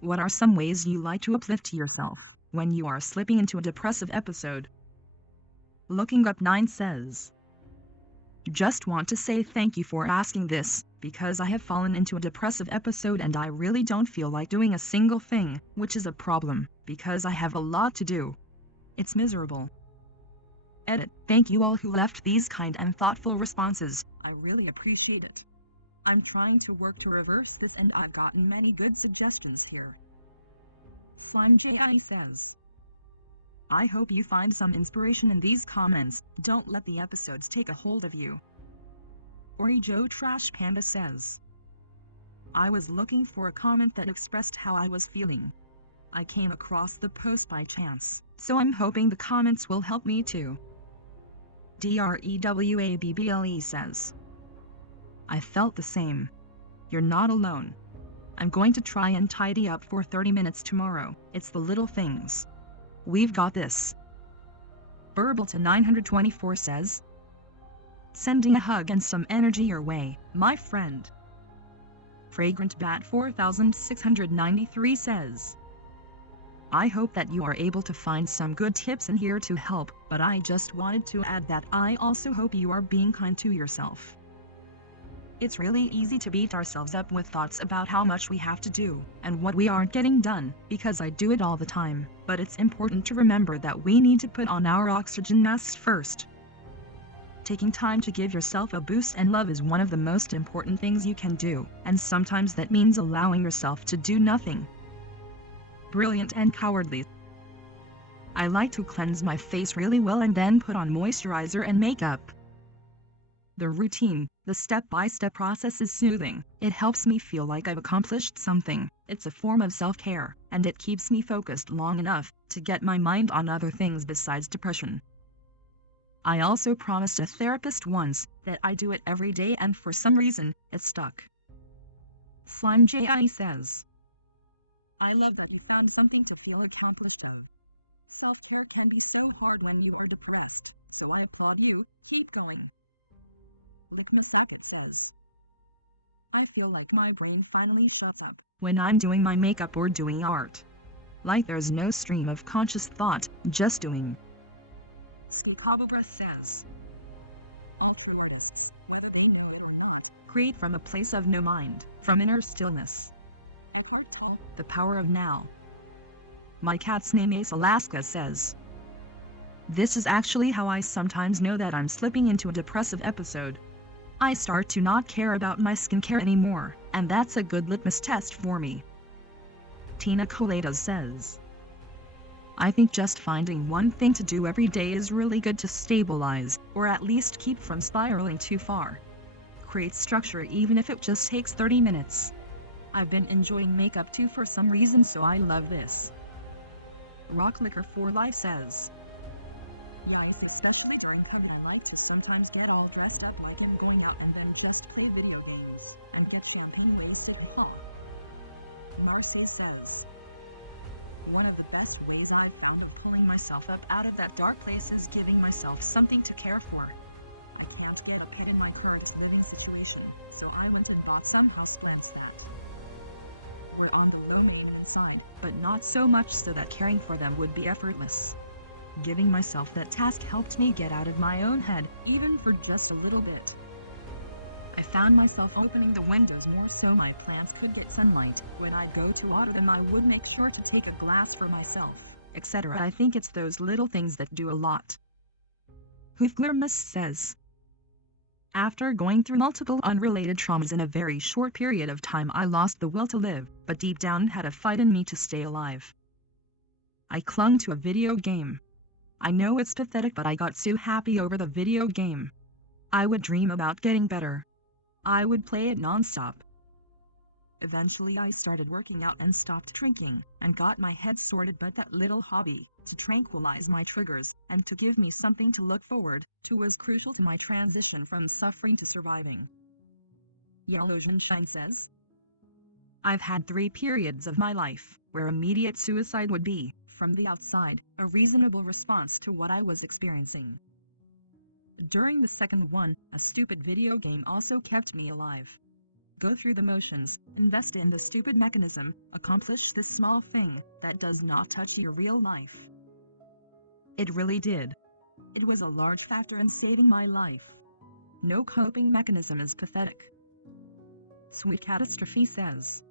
What are some ways you like to uplift yourself when you are slipping into a depressive episode? Looking Up 9 says, just want to say thank you for asking this, because I have fallen into a depressive episode and I really don't feel like doing a single thing, which is a problem, because I have a lot to do. It's miserable. Edit. Thank you all who left these kind and thoughtful responses, I really appreciate it. I'm trying to work to reverse this and I've gotten many good suggestions here. Slime J.I. says, I hope you find some inspiration in these comments, don't let the episodes take a hold of you. Ori Joe Trash Panda says, I was looking for a comment that expressed how I was feeling. I came across the post by chance, so I'm hoping the comments will help me too. DREWABBLE says, I felt the same. You're not alone. I'm going to try and tidy up for 30 minutes tomorrow, it's the little things. We've got this. Burbleta 924 says, sending a hug and some energy your way, my friend. Fragrant Bat 4693 says, I hope that you are able to find some good tips in here to help, but I just wanted to add that I also hope you are being kind to yourself. It's really easy to beat ourselves up with thoughts about how much we have to do, and what we aren't getting done, because I do it all the time, but it's important to remember that we need to put on our oxygen masks first. Taking time to give yourself a boost and love is one of the most important things you can do, and sometimes that means allowing yourself to do nothing. Brilliant and Cowardly. I like to cleanse my face really well and then put on moisturizer and makeup. The routine, the step-by-step process is soothing, it helps me feel like I've accomplished something, it's a form of self-care, and it keeps me focused long enough to get my mind on other things besides depression. I also promised a therapist once that I do it every day and for some reason, it stuck. Slime J.I. says, I love that you found something to feel accomplished of. Self-care can be so hard when you are depressed, so I applaud you, keep going. Lickmasakit says, I feel like my brain finally shuts up when I'm doing my makeup or doing art. Like there's no stream of conscious thought, just doing. Skukababra says, create from a place of no mind, from inner stillness. The power of now. My cat's name is Alaska says, this is actually how I sometimes know that I'm slipping into a depressive episode. I start to not care about my skincare anymore, and that's a good litmus test for me. Tina Colada says, I think just finding one thing to do every day is really good to stabilize, or at least keep from spiraling too far. Create structure even if it just takes 30 minutes. I've been enjoying makeup too for some reason, so I love this. Rock Liquor for Life says, especially during pain, I like to sometimes get all dressed up like I'm going out and then just play video games, and get champagne and stick it off. Marcy says, one of the best ways I've found of pulling myself up out of that dark place is giving myself something to care for. I can't get a kid in my current living situation, so I went and bought some houseplants that were on the low maintenance side, but not so much so that caring for them would be effortless. Giving myself that task helped me get out of my own head, even for just a little bit. I found myself opening the windows more so my plants could get sunlight. When I'd go to water them, I would make sure to take a glass for myself, etc. I think it's those little things that do a lot. Hoofglermus says, after going through multiple unrelated traumas in a very short period of time, I lost the will to live, but deep down had a fight in me to stay alive. I clung to a video game. I know it's pathetic, but I got so happy over the video game. I would dream about getting better. I would play it non-stop. Eventually I started working out and stopped drinking, and got my head sorted, but that little hobby, to tranquilize my triggers, and to give me something to look forward to, was crucial to my transition from suffering to surviving. Yellow Shine says, I've had 3 periods of my life where immediate suicide would be, from the outside, a reasonable response to what I was experiencing. During the second one, a stupid video game also kept me alive. Go through the motions, invest in the stupid mechanism, accomplish this small thing that does not touch your real life. It really did. It was a large factor in saving my life. No coping mechanism is pathetic. Sweet Catastrophe says,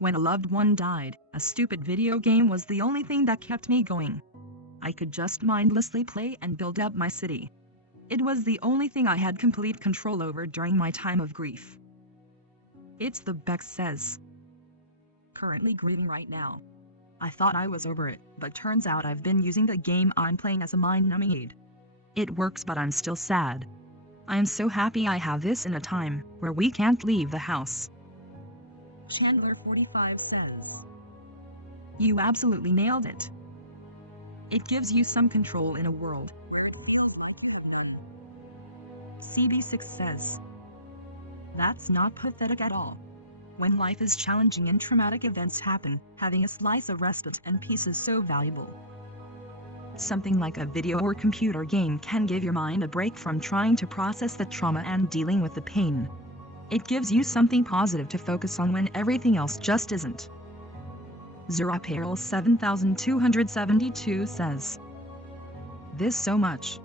when a loved one died, a stupid video game was the only thing that kept me going. I could just mindlessly play and build up my city. It was the only thing I had complete control over during my time of grief. It's the Beck says. Currently grieving right now. I thought I was over it, but turns out I've been using the game I'm playing as a mind-numbing aid. It works, but I'm still sad. I am so happy I have this in a time where we can't leave the house. Chandler 45 says, you absolutely nailed it. It gives you some control in a world where it feels like you're alone. CB6 says, that's not pathetic at all. When life is challenging and traumatic events happen, having a slice of respite and peace is so valuable. Something like a video or computer game can give your mind a break from trying to process the trauma and dealing with the pain. It gives you something positive to focus on when everything else just isn't. Zerapayral 7272 says, this so much.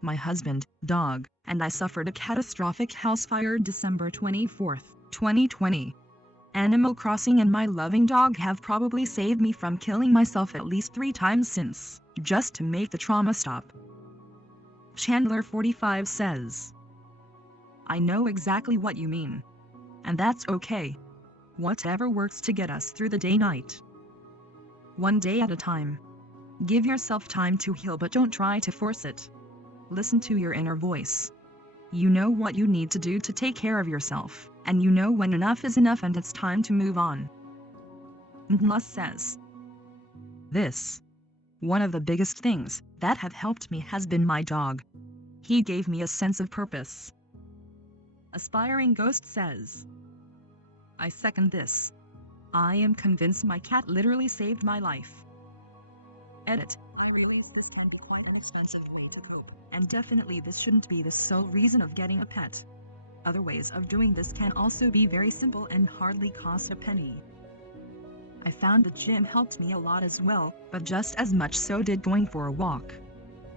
My husband, dog, and I suffered a catastrophic house fire December 24, 2020. Animal Crossing and my loving dog have probably saved me from killing myself at least 3 times since, just to make the trauma stop. Chandler 45 says, I know exactly what you mean. And that's okay. Whatever works to get us through the day-night. One day at a time. Give yourself time to heal, but don't try to force it. Listen to your inner voice. You know what you need to do to take care of yourself, and you know when enough is enough and it's time to move on. Ndlas says, one of the biggest things that have helped me has been my dog. He gave me a sense of purpose. Aspiring Ghost says, I second this. I am convinced my cat literally saved my life. Edit. I realize this can be quite an expensive way to cope, and definitely this shouldn't be the sole reason of getting a pet. Other ways of doing this can also be very simple and hardly cost a penny. I found the gym helped me a lot as well, but just as much so did going for a walk.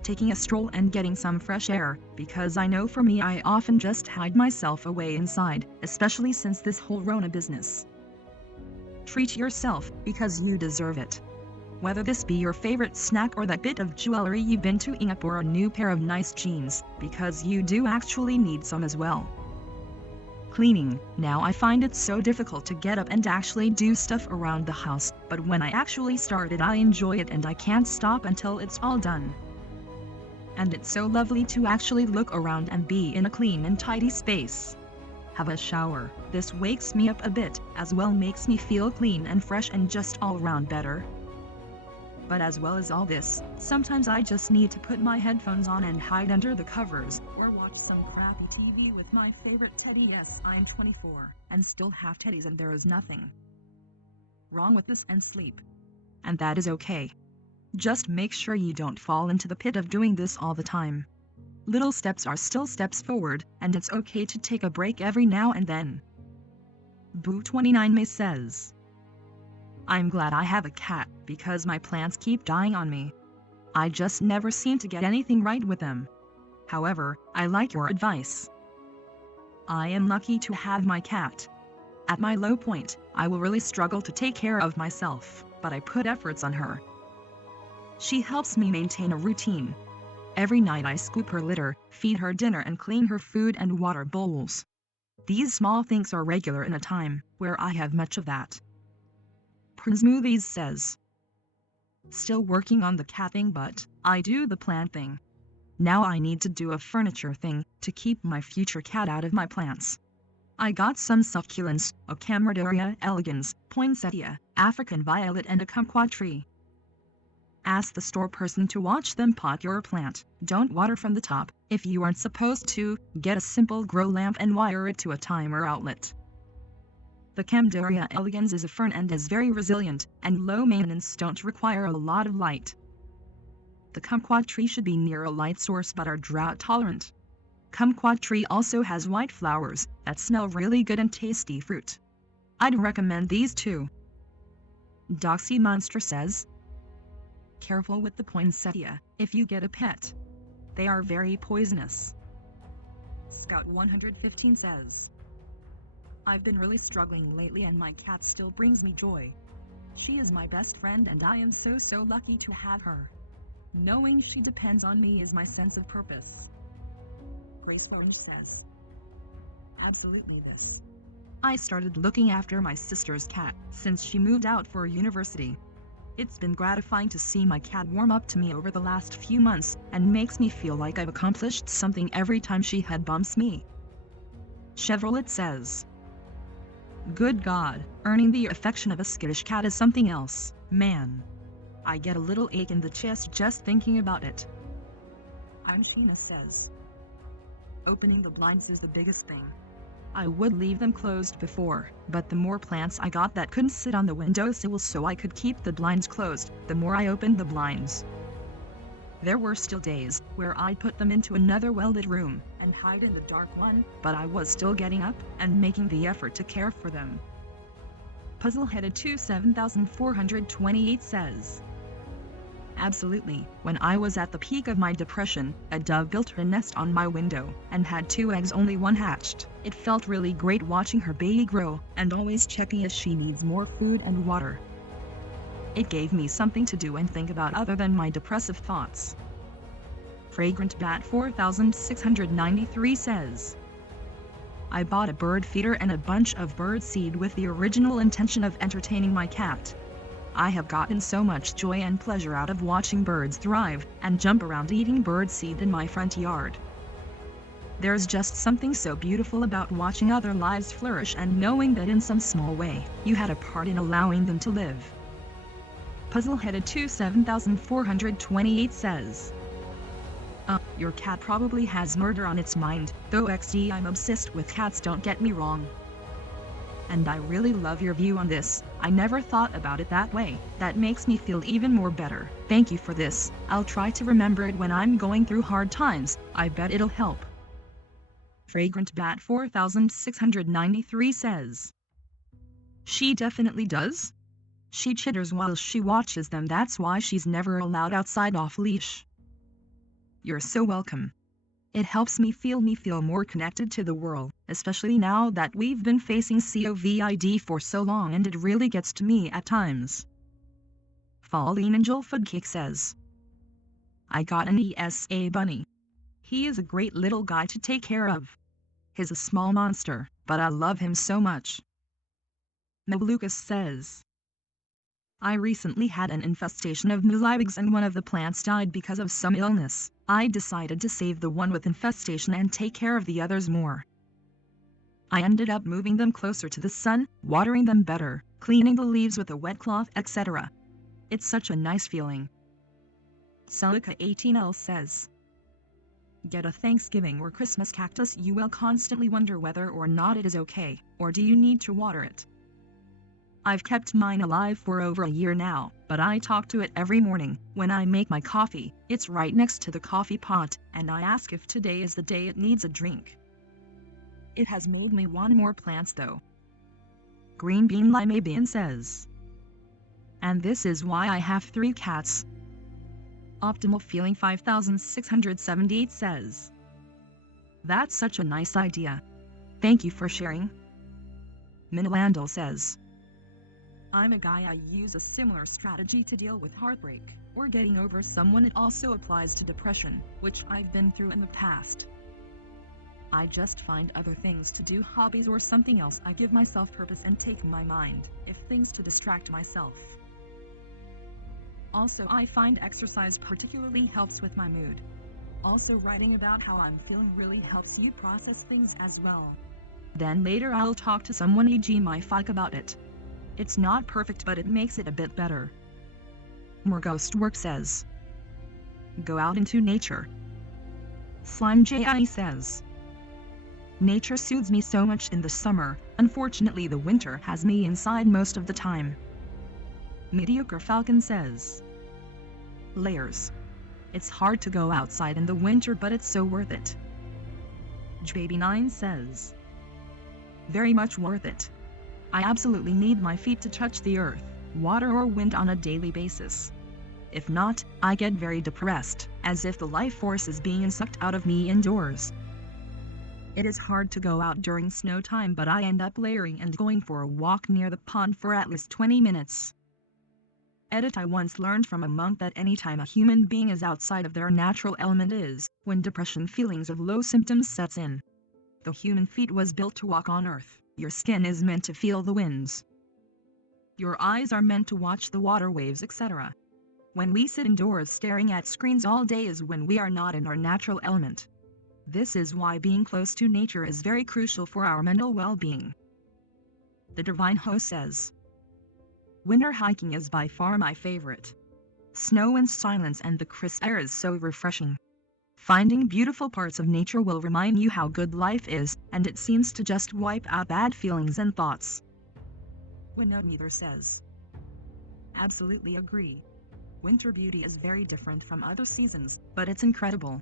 Taking a stroll and getting some fresh air, because I know for me I often just hide myself away inside, especially since this whole Rona business. Treat yourself, because you deserve it. Whether this be your favorite snack or that bit of jewelry you've been toing up or a new pair of nice jeans, because you do actually need some as well. Cleaning. Now I find it so difficult to get up and actually do stuff around the house, but when I actually start it I enjoy it and I can't stop until it's all done. And it's so lovely to actually look around and be in a clean and tidy space. Have a shower. This wakes me up a bit, as well makes me feel clean and fresh and just all around better. But as well as all this, sometimes I just need to put my headphones on and hide under the covers, or watch some crappy TV with my favorite teddy. Yes, I'm 24, and still have teddies and there is nothing wrong with this and sleep. And that is okay. Just make sure you don't fall into the pit of doing this all the time. Little steps are still steps forward, and it's okay to take a break every now and then. Boo29 May says, I'm glad I have a cat, because my plants keep dying on me. I just never seem to get anything right with them. However, I like your advice. I am lucky to have my cat. At my low point, I will really struggle to take care of myself, but I put efforts on her. She helps me maintain a routine. Every night I scoop her litter, feed her dinner and clean her food and water bowls. These small things are regular in a time where I have much of that. Smoothies says, still working on the cat thing, but I do the plant thing. Now I need to do a furniture thing to keep my future cat out of my plants. I got some succulents, a Camaraderia elegans, poinsettia, African violet and a kumquat tree. Ask the store person to watch them pot your plant. Don't water from the top. If you aren't supposed to, get a simple grow lamp and wire it to a timer outlet. The Camaraderia elegans is a fern and is very resilient, and low maintenance, don't require a lot of light. The kumquat tree should be near a light source but are drought tolerant. Kumquat tree also has white flowers that smell really good and tasty fruit. I'd recommend these too. Doxy Monster says, careful with the poinsettia if you get a pet. They are very poisonous. Scout 115 says, I've been really struggling lately and my cat still brings me joy. She is my best friend and I am so lucky to have her. Knowing she depends on me is my sense of purpose. Grace Orange says, absolutely this. I started looking after my sister's cat since she moved out for university. It's been gratifying to see my cat warm up to me over the last few months and makes me feel like I've accomplished something every time she head bumps me. Chevrolet says, good God, earning the affection of a skittish cat is something else, man. I get a little ache in the chest just thinking about it. Sheena says, opening the blinds is the biggest thing. I would leave them closed before, but the more plants I got that couldn't sit on the windowsill so I could keep the blinds closed, the more I opened the blinds. There were still days where I'd put them into another well-lit room and hide in the dark one, but I was still getting up and making the effort to care for them. Puzzle-headed 27428 says, absolutely, when I was at the peak of my depression, a dove built her nest on my window and had 2 eggs, only one hatched. It felt really great watching her baby grow and always checking if she needs more food and water. It gave me something to do and think about other than my depressive thoughts. Fragrant Bat 4693 says, I bought a bird feeder and a bunch of bird seed with the original intention of entertaining my cat. I have gotten so much joy and pleasure out of watching birds thrive and jump around eating bird seed in my front yard. There's just something so beautiful about watching other lives flourish and knowing that in some small way, you had a part in allowing them to live. Puzzle-headed 27428 says, your cat probably has murder on its mind, though XD I'm obsessed with cats, don't get me wrong. And I really love your view on this. I never thought about it that way. That makes me feel even more better. Thank you for this. I'll try to remember it when I'm going through hard times. I bet it'll help. Fragrant Bat 4693 says, she definitely does. She chitters while she watches them, that's why she's never allowed outside off leash. You're so welcome. It helps me feel more connected to the world, especially now that we've been facing COVID for so long and it really gets to me at times. Fallen Angel Foodcake says, I got an ESA bunny. He is a great little guy to take care of. He's a small monster, but I love him so much. Lucas says, I recently had an infestation of mealybugs and one of the plants died because of some illness. I decided to save the one with infestation and take care of the others more. I ended up moving them closer to the sun, watering them better, cleaning the leaves with a wet cloth, etc. It's such a nice feeling. Celica 18L says, get a Thanksgiving or Christmas cactus. You will constantly wonder whether or not it is okay, or do you need to water it. I've kept mine alive for over a year now, but I talk to it every morning when I make my coffee. It's right next to the coffee pot, and I ask if today is the day it needs a drink. It has made me want more plants though. Green Bean Limabian says, and this is why I have 3 cats. Optimal Feeling 5678 says, that's such a nice idea. Thank you for sharing. Minilandel says, I'm a guy. I use a similar strategy to deal with heartbreak or getting over someone. It also applies to depression, which I've been through in the past. I just find other things to do, hobbies or something else. I give myself purpose and take my mind if things to distract myself. Also, I find exercise particularly helps with my mood. Also, writing about how I'm feeling really helps you process things as well. Then later I'll talk to someone, e.g. my FIC, about it. It's not perfect, but it makes it a bit better. More Ghost Work says, go out into nature. Slime J.I. says, nature soothes me so much in the summer. Unfortunately, the winter has me inside most of the time. Mediocre Falcon says, layers. It's hard to go outside in the winter, but it's so worth it. JB9 says, very much worth it. I absolutely need my feet to touch the earth, water or wind on a daily basis. If not, I get very depressed, as if the life force is being sucked out of me indoors. It is hard to go out during snow time, but I end up layering and going for a walk near the pond for at least 20 minutes. Edit. I once learned from a monk that any time a human being is outside of their natural element is when depression feelings of low symptoms sets in. The human feet was built to walk on earth, your skin is meant to feel the winds. Your eyes are meant to watch the water waves, etc. When we sit indoors staring at screens all day is when we are not in our natural element. This is why being close to nature is very crucial for our mental well-being. The Divine Host says, winter hiking is by far my favorite. Snow and silence and the crisp air is so refreshing. Finding beautiful parts of nature will remind you how good life is, and it seems to just wipe out bad feelings and thoughts. Neither says, absolutely agree. Winter beauty is very different from other seasons, but it's incredible.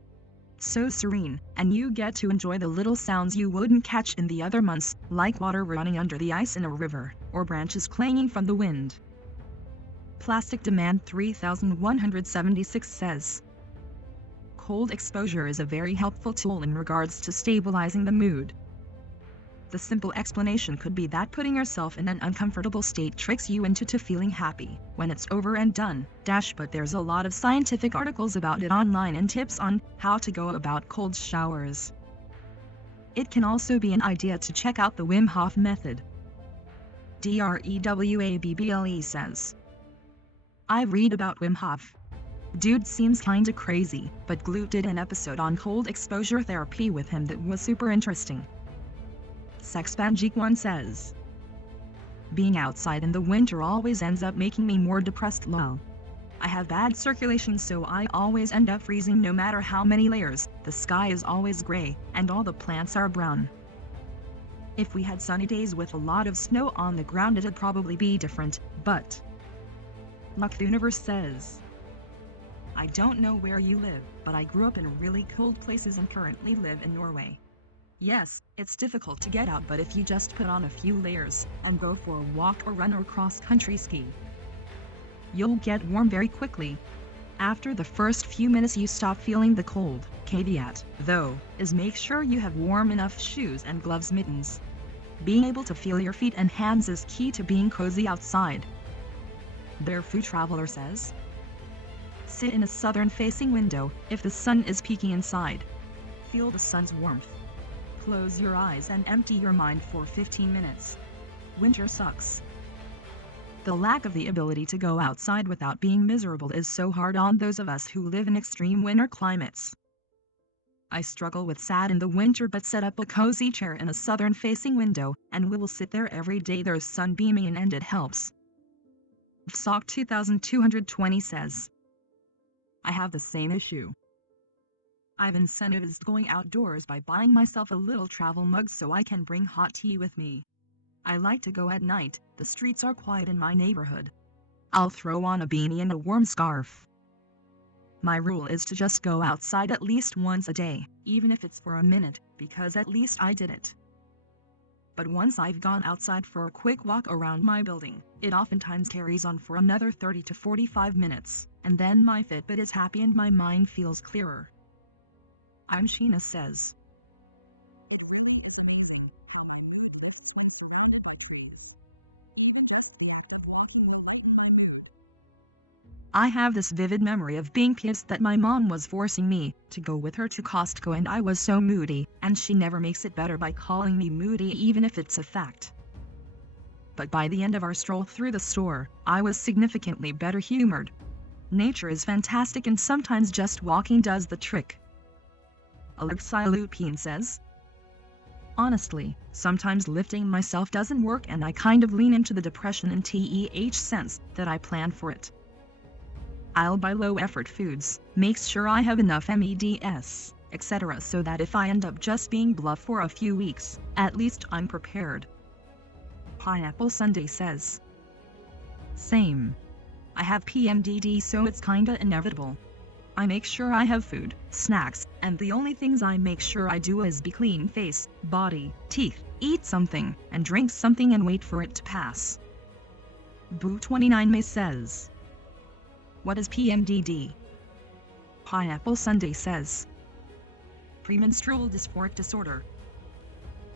So serene, and you get to enjoy the little sounds you wouldn't catch in the other months, like water running under the ice in a river, or branches clanging from the wind. Plastic Demand 3176 says, cold exposure is a very helpful tool in regards to stabilizing the mood. The simple explanation could be that putting yourself in an uncomfortable state tricks you into feeling happy when it's over and done, but there's a lot of scientific articles about it online and tips on how to go about cold showers. It can also be an idea to check out the Wim Hof method. DREWABBLE says, I read about Wim Hof. Dude seems kinda crazy, but Glute did an episode on cold exposure therapy with him that was super interesting. Sexpangeek1 says, being outside in the winter always ends up making me more depressed. Lol. I have bad circulation, so I always end up freezing no matter how many layers. The sky is always gray, and all the plants are brown. If we had sunny days with a lot of snow on the ground it'd probably be different, but... Luck Universe says, I don't know where you live, but I grew up in really cold places and currently live in Norway. Yes, it's difficult to get out, but if you just put on a few layers and go for a walk or run or cross-country ski, you'll get warm very quickly. After the first few minutes you stop feeling the cold. Caveat, though, is make sure you have warm enough shoes and gloves mittens. Being able to feel your feet and hands is key to being cozy outside. Barefoot Traveler says, sit in a southern-facing window if the sun is peeking inside. Feel the sun's warmth. Close your eyes and empty your mind for 15 minutes. Winter sucks. The lack of the ability to go outside without being miserable is so hard on those of us who live in extreme winter climates. I struggle with sad in the winter, but set up a cozy chair in a southern-facing window, and we will sit there every day. There's sun beaming in and it helps. Sock 2220 says, I have the same issue. I've incentivized going outdoors by buying myself a little travel mug so I can bring hot tea with me. I like to go at night, the streets are quiet in my neighborhood. I'll throw on a beanie and a warm scarf. My rule is to just go outside at least once a day, even if it's for a minute, because at least I did it. But once I've gone outside for a quick walk around my building, it oftentimes carries on for another 30 to 45 minutes, and then my Fitbit is happy and my mind feels clearer. I'm Sheena says, it really is amazing how your mood lifts when surrounded by trees. Even just the act of walking will lighten my mood. I have this vivid memory of being pissed that my mom was forcing me to go with her to Costco and I was so moody, and she never makes it better by calling me moody even if it's a fact. But by the end of our stroll through the store, I was significantly better humored. Nature is fantastic and sometimes just walking does the trick. Alexei Lupin says, honestly, sometimes lifting myself doesn't work and I kind of lean into the depression in the sense that I plan for it. I'll buy low-effort foods, make sure I have enough meds, etc. so that if I end up just being bluff for a few weeks, at least I'm prepared. Pineapple Sunday says, same. I have PMDD so it's kinda inevitable. I make sure I have food, snacks, and the only things I make sure I do is be clean face, body, teeth, eat something, and drink something and wait for it to pass. Boo29 May says, what is PMDD? Pineapple Sunday says, premenstrual dysphoric disorder.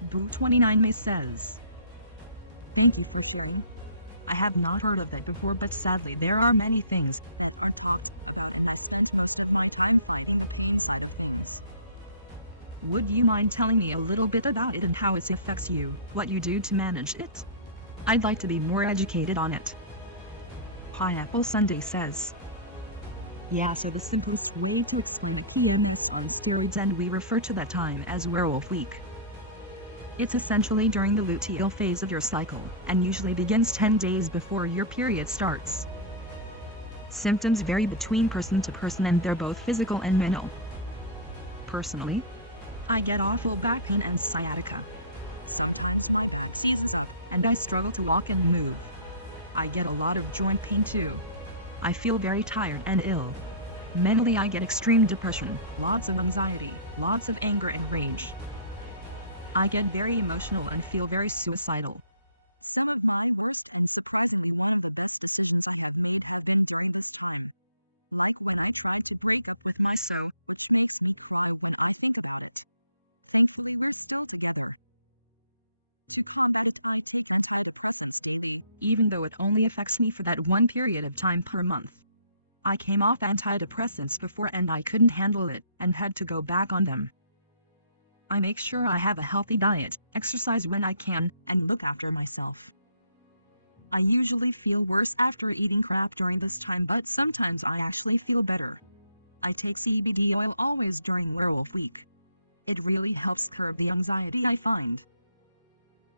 Boo29 May says, I have not heard of that before, but sadly there are many things. Would you mind telling me a little bit about it and how it affects you, what you do to manage it? I'd like to be more educated on it. Pineapple Sunday says, yeah, so the simplest way to explain PMS on steroids, and we refer to that time as werewolf week. It's essentially during the luteal phase of your cycle, and usually begins 10 days before your period starts. Symptoms vary between person to person, and they're both physical and mental. Personally, I get awful back pain and sciatica. And I struggle to walk and move. I get a lot of joint pain too. I feel very tired and ill. Mentally, I get extreme depression, lots of anxiety, lots of anger and rage. I get very emotional and feel very suicidal. Even though it only affects me for that one period of time per month. I came off antidepressants before and I couldn't handle it, and had to go back on them. I make sure I have a healthy diet, exercise when I can, and look after myself. I usually feel worse after eating crap during this time, but sometimes I actually feel better. I take CBD oil always during werewolf week. It really helps curb the anxiety I find.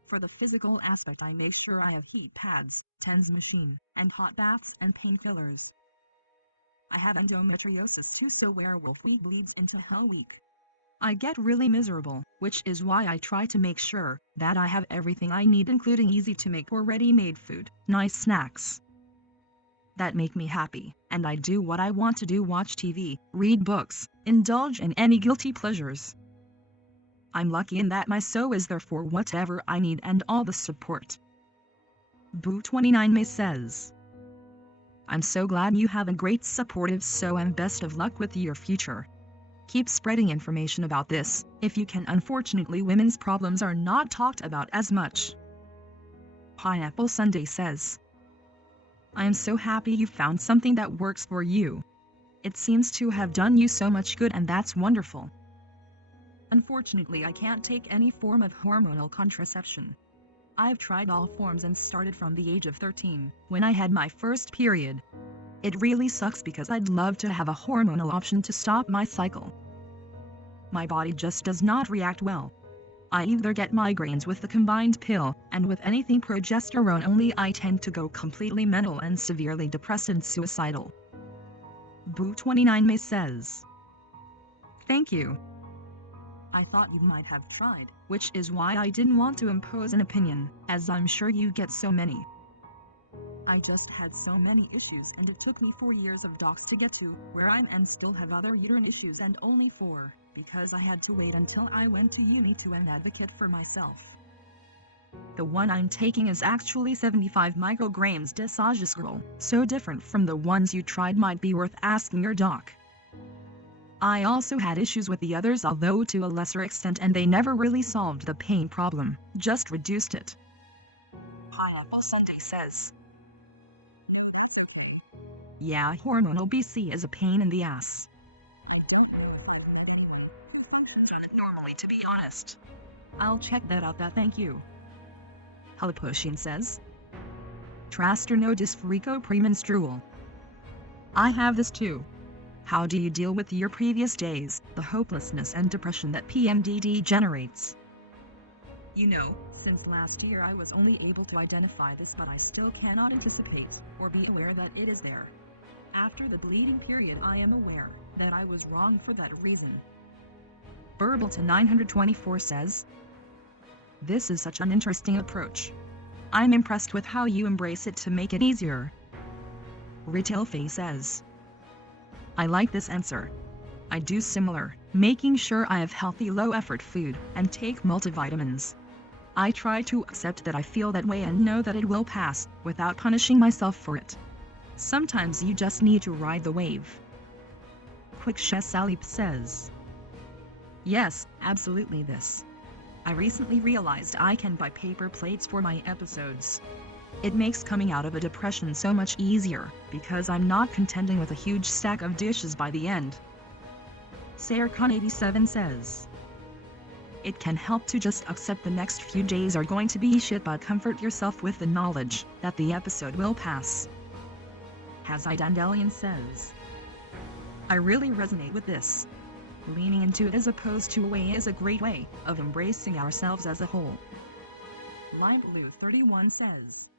For the physical aspect, I make sure I have heat pads, TENS machine, and hot baths and painkillers. I have endometriosis too, so werewolf week bleeds into hell week. I get really miserable, which is why I try to make sure that I have everything I need, including easy to make or ready-made food, nice snacks that make me happy, and I do what I want to do: watch TV, read books, indulge in any guilty pleasures. I'm lucky in that my SO is there for whatever I need and all the support. Boo29 May says, I'm so glad you have a great supportive SO, and best of luck with your future. Keep spreading information about this, if you can. Unfortunately, women's problems are not talked about as much. Pineapple Sunday says, I am so happy you found something that works for you. It seems to have done you so much good, and that's wonderful. Unfortunately, I can't take any form of hormonal contraception. I've tried all forms and started from the age of 13, when I had my first period. It really sucks because I'd love to have a hormonal option to stop my cycle. My body just does not react well. I either get migraines with the combined pill, and with anything progesterone only, I tend to go completely mental and severely depressed and suicidal. Boo29 May says, thank you. I thought you might have tried, which is why I didn't want to impose an opinion, as I'm sure you get so many. I just had so many issues, and it took me 4 years of docs to get to where I'm, and still have other uterine issues, and only 4, because I had to wait until I went to uni to advocate for myself. The one I'm taking is actually 75 micrograms desogestrel, so different from the ones you tried. Might be worth asking your doc. I also had issues with the others, although to a lesser extent, and they never really solved the pain problem, just reduced it. Pineapple Sunday says, yeah, hormonal BC is a pain in the ass. Normally, to be honest. I'll check that out. Thank you. Halipushin says, Trastorno dysphorico premenstrual. I have this too. How do you deal with your previous days, the hopelessness and depression that PMDD generates? You know, since last year I was only able to identify this, but I still cannot anticipate or be aware that it is there. After the bleeding period, I am aware that I was wrong for that reason. Burble to 924 says, this is such an interesting approach. I'm impressed with how you embrace it to make it easier. Retail Face says, I like this answer. I do similar, making sure I have healthy low-effort food and take multivitamins. I try to accept that I feel that way and know that it will pass, without punishing myself for it. Sometimes you just need to ride the wave. Quick Salip says, yes, absolutely this. I recently realized I can buy paper plates for my episodes. It makes coming out of a depression so much easier, because I'm not contending with a huge stack of dishes by the end. Sayercon87 says, it can help to just accept the next few days are going to be shit, but comfort yourself with the knowledge that the episode will pass. Hazai Dandelion says, I really resonate with this. Leaning into it as opposed to away is a great way of embracing ourselves as a whole. Light Blue 31 says,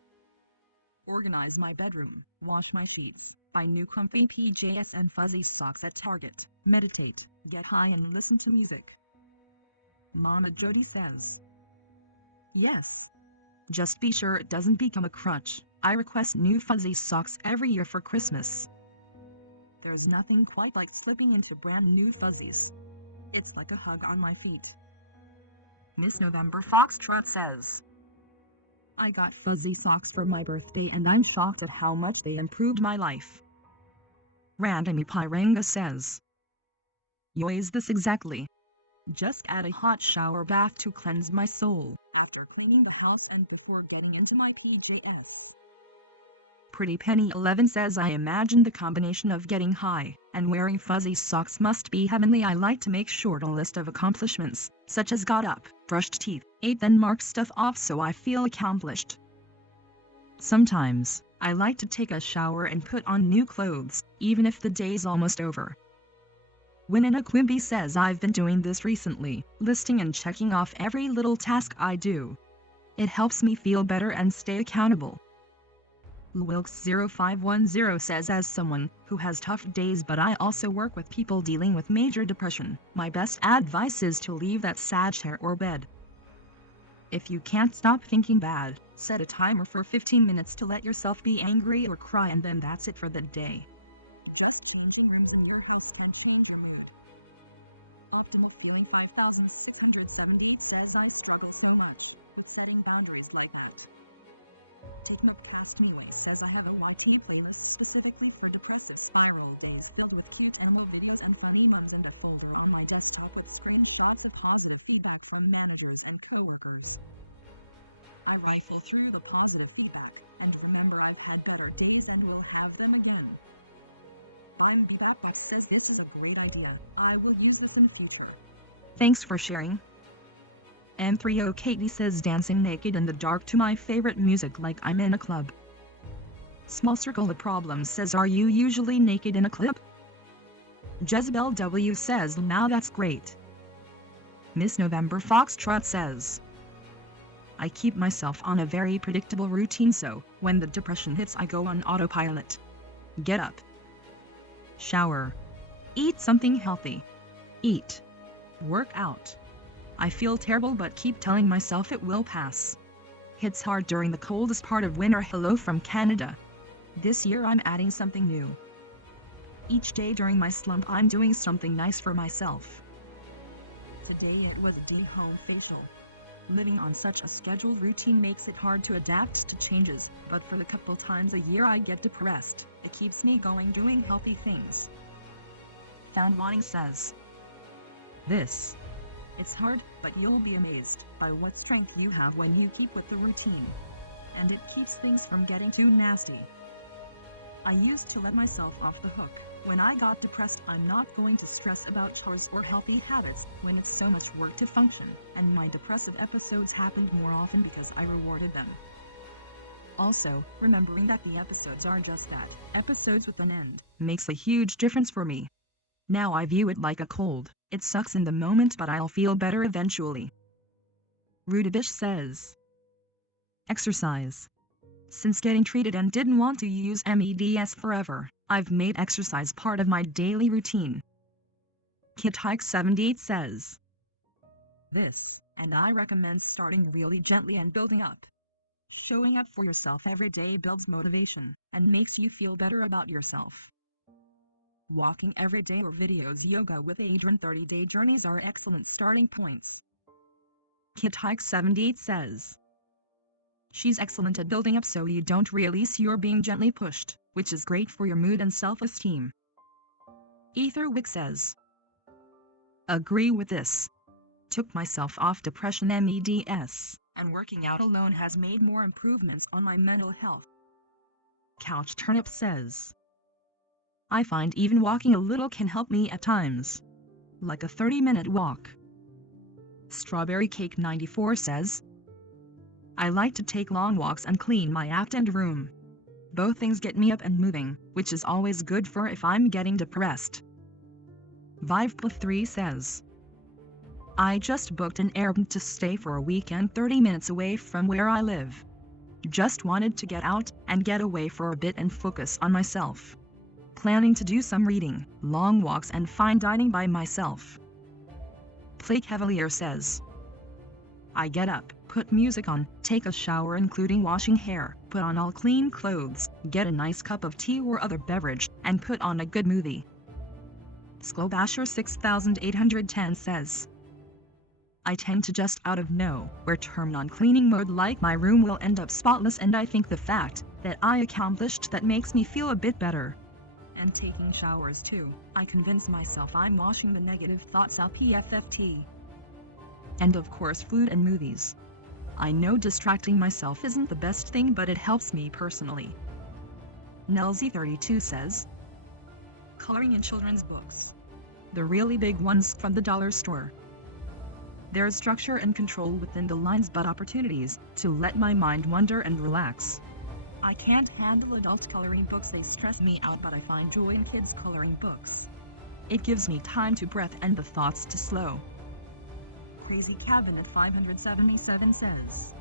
organize my bedroom, wash my sheets, buy new comfy PJs and fuzzy socks at Target, meditate, get high and listen to music. Mama Jody says, yes. Just be sure it doesn't become a crutch. I request new fuzzy socks every year for Christmas. There's nothing quite like slipping into brand new fuzzies. It's like a hug on my feet. Miss November Foxtrot says, I got fuzzy socks for my birthday and I'm shocked at how much they improved my life. Randomy Piranga says, yoys this exactly. Just add a hot shower bath to cleanse my soul, after cleaning the house and before getting into my PJs. Pretty Penny 11 says, I imagine the combination of getting high and wearing fuzzy socks must be heavenly. I like to make short a list of accomplishments, such as got up, brushed teeth, ate, then mark stuff off so I feel accomplished. Sometimes, I like to take a shower and put on new clothes, even if the day's almost over. Winina Quimby says, I've been doing this recently, listing and checking off every little task I do. It helps me feel better and stay accountable. Wilkes0510 says, as someone who has tough days but I also work with people dealing with major depression, my best advice is to leave that sad chair or bed. If you can't stop thinking bad, set a timer for 15 minutes to let yourself be angry or cry, and then that's it for the day. Just changing rooms in your house can change your mood. Optimal Feeling 5678 says, I struggle so much with setting boundaries like what? Take Past Music says, I have a YT playlist specifically for depressive spiral days filled with cute animal videos and funny memes in the folder on my desktop with screenshots of positive feedback from managers and coworkers. I'll rifle through the positive feedback, and remember, I've had better days and will have them again. I'm Bebop says, this is a great idea. I will use this in future. Thanks for sharing. M3O Katie says, dancing naked in the dark to my favorite music like I'm in a club. Small Circle of Problems says, are you usually naked in a clip? Jezebel W says, now that's great. Miss November Foxtrot says, I keep myself on a very predictable routine, so when the depression hits I go on autopilot. Get up. Shower. Eat something healthy. Eat. Work out. I feel terrible but keep telling myself it will pass. Hits hard during the coldest part of winter. Hello from Canada. This year I'm adding something new. Each day during my slump I'm doing something nice for myself. Today it was a home facial. Living on such a scheduled routine makes it hard to adapt to changes, but for the couple times a year I get depressed, it keeps me going doing healthy things. Found Wanting says, this. It's hard, but you'll be amazed by what strength you have when you keep with the routine. And it keeps things from getting too nasty. I used to let myself off the hook. When I got depressed, I'm not going to stress about chores or healthy habits when it's so much work to function, and my depressive episodes happened more often because I rewarded them. Also, remembering that the episodes are just that, episodes with an end, makes a huge difference for me. Now I view it like a cold. It sucks in the moment, but I'll feel better eventually. Rudibish says, exercise. Since getting treated and didn't want to use meds forever, I've made exercise part of my daily routine. KidHike78 says, this, and I recommend starting really gently and building up. Showing up for yourself every day builds motivation and makes you feel better about yourself. Walking every day or videos yoga with Adrian 30-day journeys are excellent starting points. KidHike78 says, she's excellent at building up so you don't realize you're being gently pushed, which is great for your mood and self-esteem. Etherwick says, agree with this. Took myself off depression meds, and working out alone has made more improvements on my mental health. Couch Turnip says, I find even walking a little can help me at times. Like a 30-minute walk. Strawberry Cake 94 says, I like to take long walks and clean my act and room. Both things get me up and moving, which is always good for if I'm getting depressed. Vive3 says, I just booked an Airbnb to stay for a weekend 30 minutes away from where I live. Just wanted to get out and get away for a bit and focus on myself. Planning to do some reading, long walks and fine dining by myself. Play Cavalier says, I get up, put music on, take a shower including washing hair, put on all clean clothes, get a nice cup of tea or other beverage, and put on a good movie. Skullbasher 6810 says, I tend to just out of nowhere turn on cleaning mode like my room will end up spotless, and I think the fact that I accomplished that makes me feel a bit better. And taking showers too, I convince myself I'm washing the negative thoughts out PFFT. And of course food and movies. I know distracting myself isn't the best thing, but it helps me personally. Nelzy32 says, coloring in children's books. The really big ones from the dollar store. There's structure and control within the lines, but opportunities to let my mind wander and relax. I can't handle adult coloring books, they stress me out, but I find joy in kids' coloring books. It gives me time to breathe and the thoughts to slow. Crazy Cabinet 577 says,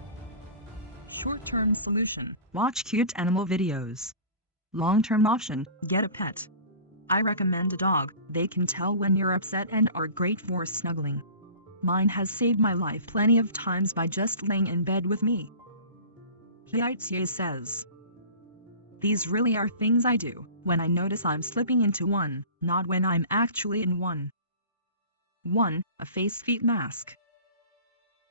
short-term solution, watch cute animal videos. Long-term option, get a pet. I recommend a dog, they can tell when you're upset and are great for snuggling. Mine has saved my life plenty of times by just laying in bed with me. Hiaitsie says, these really are things I do when I notice I'm slipping into one, not when I'm actually in one. 1. A face-feet mask.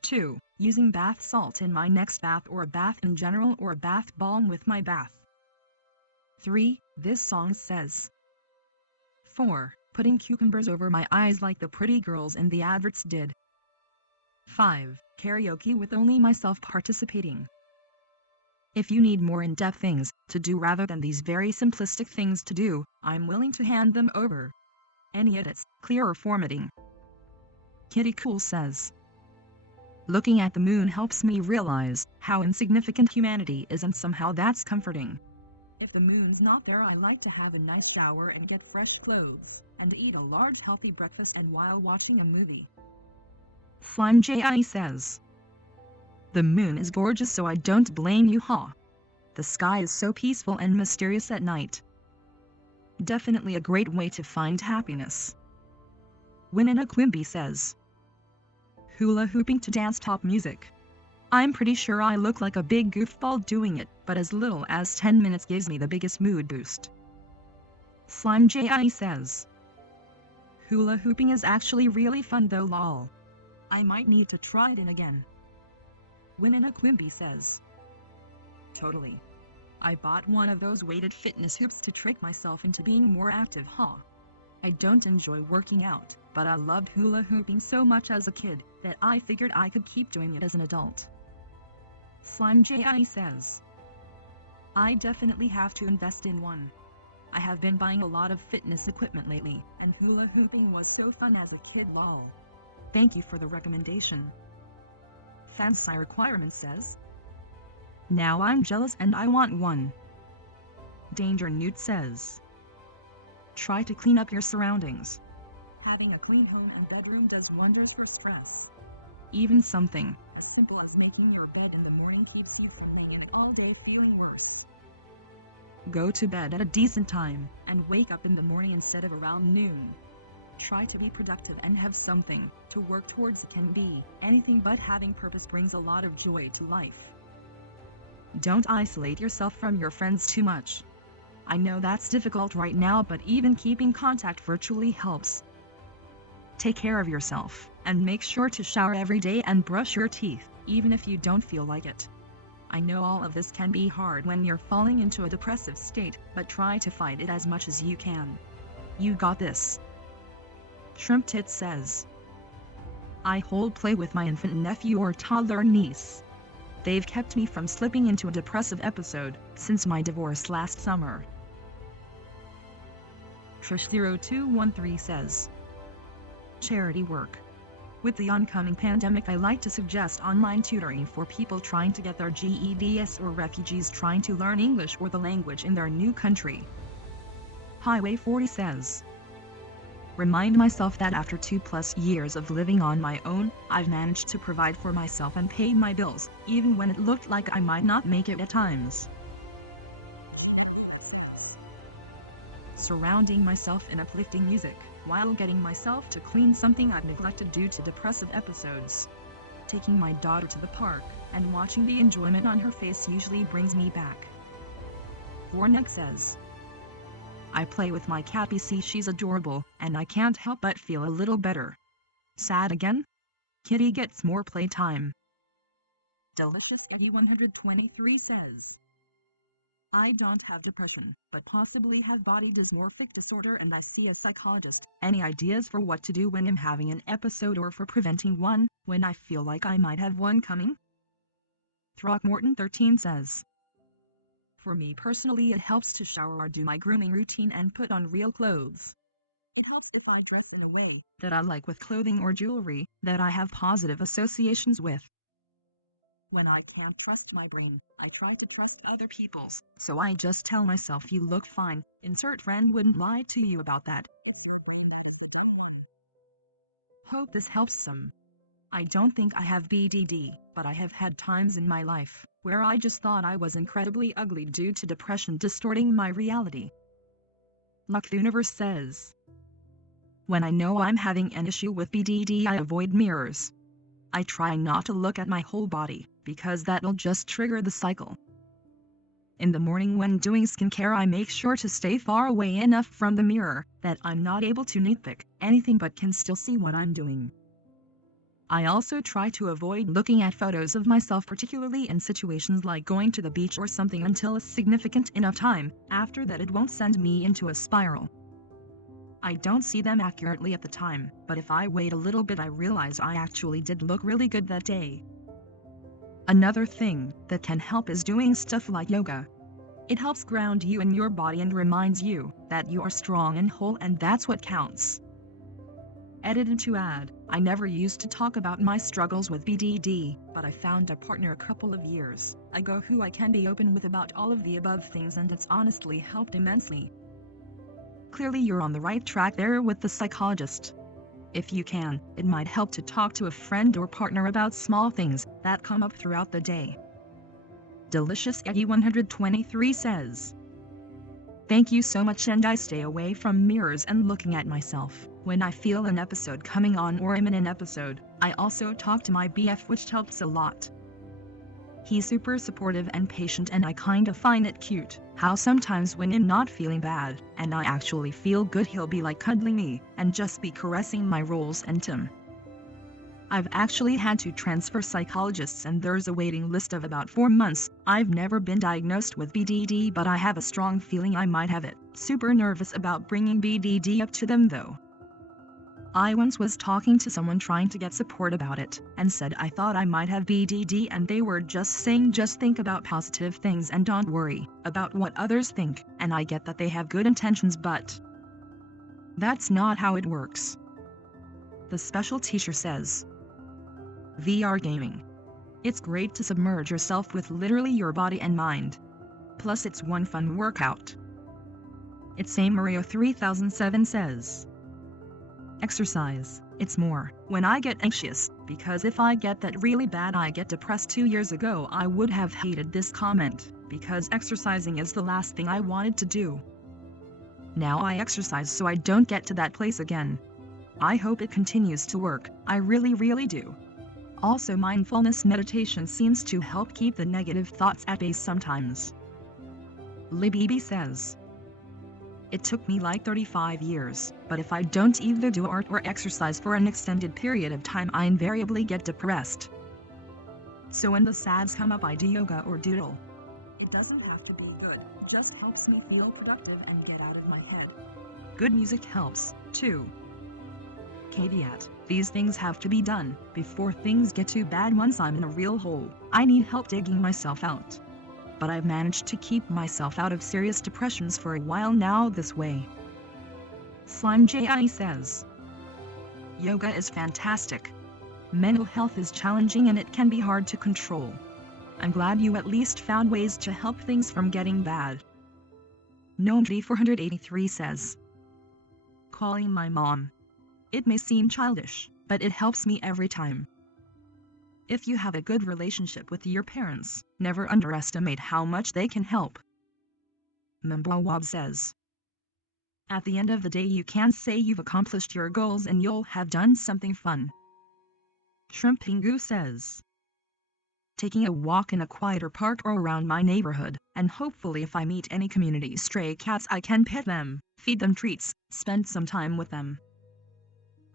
2. Using bath salt in my next bath or a bath in general, or a bath balm with my bath. 3. This song says. 4. Putting cucumbers over my eyes like the pretty girls in the adverts did. 5. Karaoke with only myself participating. If you need more in-depth things to do rather than these very simplistic things to do, I'm willing to hand them over. Any edits, clear or formatting? Kitty Cool says, looking at the moon helps me realize how insignificant humanity is, and somehow that's comforting. If the moon's not there, I like to have a nice shower and get fresh clothes, and eat a large healthy breakfast and while watching a movie. Slime J.I. says, the moon is gorgeous, so I don't blame you, huh? The sky is so peaceful and mysterious at night. Definitely a great way to find happiness. Winina Quimby says, hula hooping to dance top music. I'm pretty sure I look like a big goofball doing it, but as little as 10 minutes gives me the biggest mood boost. Slime J.I. says, hula hooping is actually really fun though, lol. I might need to try it in again. Winina Quimby says, totally. I bought one of those weighted fitness hoops to trick myself into being more active, huh? I don't enjoy working out, but I loved hula hooping so much as a kid that I figured I could keep doing it as an adult. Slime J.I. says, I definitely have to invest in one. I have been buying a lot of fitness equipment lately, and hula hooping was so fun as a kid, lol. Thank you for the recommendation. Fancy Requirement says, now I'm jealous and I want one. Danger Newt says, try to clean up your surroundings. Having a clean home and bedroom does wonders for stress. Even something as simple as making your bed in the morning keeps you from laying in it all day feeling worse. Go to bed at a decent time and wake up in the morning instead of around noon. Try to be productive and have something to work towards. It can be anything, but having purpose brings a lot of joy to life. Don't isolate yourself from your friends too much. I know that's difficult right now, but even keeping contact virtually helps. Take care of yourself, and make sure to shower every day and brush your teeth, even if you don't feel like it. I know all of this can be hard when you're falling into a depressive state, but try to fight it as much as you can. You got this. Shrimp Tit says, I hold play with my infant nephew or toddler niece. They've kept me from slipping into a depressive episode since my divorce last summer. Trish0213 says, charity work. With the oncoming pandemic, I like to suggest online tutoring for people trying to get their GEDs or refugees trying to learn English or the language in their new country. Highway 40 says, remind myself that after 2+ years of living on my own, I've managed to provide for myself and pay my bills, even when it looked like I might not make it at times. Surrounding myself in uplifting music, while getting myself to clean something I've neglected due to depressive episodes. Taking my daughter to the park, and watching the enjoyment on her face usually brings me back. Vornek says, I play with my cat BC, she's adorable, and I can't help but feel a little better. Sad again? Kitty gets more playtime. Delicious Eddie 123 says, I don't have depression, but possibly have body dysmorphic disorder and I see a psychologist. Any ideas for what to do when I'm having an episode or for preventing one, when I feel like I might have one coming? Throckmorton 13 says, for me personally, it helps to shower or do my grooming routine and put on real clothes. It helps if I dress in a way that I like, with clothing or jewelry that I have positive associations with. When I can't trust my brain, I try to trust other people's, so I just tell myself you look fine, insert friend wouldn't lie to you about that. It's your brain that is the dumb one. Hope this helps some. I don't think I have BDD, but I have had times in my life where I just thought I was incredibly ugly due to depression distorting my reality. Luck the Universe says, when I know I'm having an issue with BDD, I avoid mirrors. I try not to look at my whole body, because that'll just trigger the cycle. In the morning when doing skincare, I make sure to stay far away enough from the mirror that I'm not able to nitpick anything but can still see what I'm doing. I also try to avoid looking at photos of myself, particularly in situations like going to the beach or something, until a significant enough time after that it won't send me into a spiral. I don't see them accurately at the time, but if I wait a little bit I realize I actually did look really good that day. Another thing that can help is doing stuff like yoga. It helps ground you in your body and reminds you that you are strong and whole, and that's what counts. Edited to add, I never used to talk about my struggles with BDD, but I found a partner a couple of years ago who I can be open with about all of the above things, and it's honestly helped immensely. Clearly you're on the right track there with the psychologist. If you can, it might help to talk to a friend or partner about small things that come up throughout the day. Delicious Eddie 123 says, thank you so much, and I stay away from mirrors and looking at myself when I feel an episode coming on or am in an episode. I also talk to my BF, which helps a lot. He's super supportive and patient, and I kinda find it cute how sometimes when I'm not feeling bad and I actually feel good, he'll be like cuddling me and just be caressing my rolls and tum. I've actually had to transfer psychologists and there's a waiting list of about 4 months. I've never been diagnosed with BDD, but I have a strong feeling I might have it. Super nervous about bringing BDD up to them though. I once was talking to someone trying to get support about it, and said I thought I might have BDD, and they were just saying just think about positive things and don't worry about what others think, and I get that they have good intentions, but that's not how it works. The special teacher says, VR gaming. It's great to submerge yourself with literally your body and mind. Plus it's one fun workout. It's Mario 3007 says, exercise, it's more when I get anxious, because if I get that really bad I get depressed. 2 years ago I would have hated this comment, because exercising is the last thing I wanted to do. Now I exercise so I don't get to that place again. I hope it continues to work, I really do. Also, mindfulness meditation seems to help keep the negative thoughts at bay sometimes. Libby says, It took me like 35 years, but if I don't either do art or exercise for an extended period of time, I invariably get depressed. So when the sads come up, I do yoga or doodle. It doesn't have to be good, it just helps me feel productive and get out of my head. Good music helps, too. Caveat: these things have to be done before things get too bad. Once I'm in a real hole, I need help digging myself out. But I've managed to keep myself out of serious depressions for a while now this way. Slime J.I. says, yoga is fantastic. Mental health is challenging and it can be hard to control. I'm glad you at least found ways to help things from getting bad. Gnome 483 says, calling my mom. It may seem childish, but it helps me every time. If you have a good relationship with your parents, never underestimate how much they can help. Mbawab says, at the end of the day you can say you've accomplished your goals and you'll have done something fun. Shrimp Pingu says, taking a walk in a quieter park or around my neighborhood, and hopefully if I meet any community stray cats I can pet them, feed them treats, spend some time with them.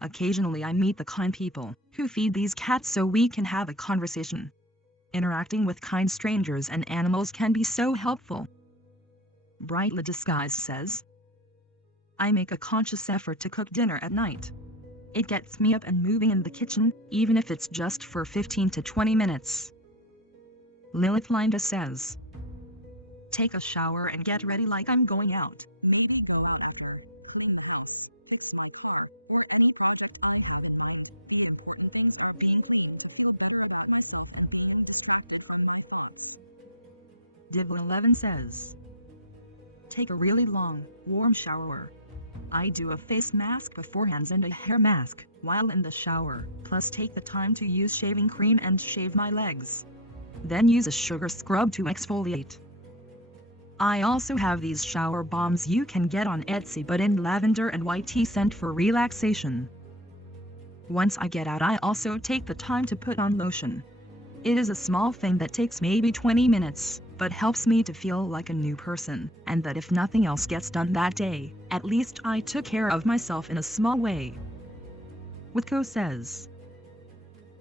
Occasionally I meet the kind people who feed these cats so we can have a conversation. Interacting with kind strangers and animals can be so helpful. Brightly Disguised says, I make a conscious effort to cook dinner at night. It gets me up and moving in the kitchen, even if it's just for 15 to 20 minutes. Lilith Linda says, take a shower and get ready like I'm going out. Maybe go out after, clean the house, fix my car, or any project I've been involved. The important thing about being clean to feel better about myself and being distracted on my thoughts. Div11 says, take a really long, warm shower. I do a face mask beforehand and a hair mask while in the shower, plus take the time to use shaving cream and shave my legs. Then use a sugar scrub to exfoliate. I also have these shower bombs you can get on Etsy but in lavender and white tea scent for relaxation. Once I get out I also take the time to put on lotion. It is a small thing that takes maybe 20 minutes, but helps me to feel like a new person, and that if nothing else gets done that day, at least I took care of myself in a small way. Witko says,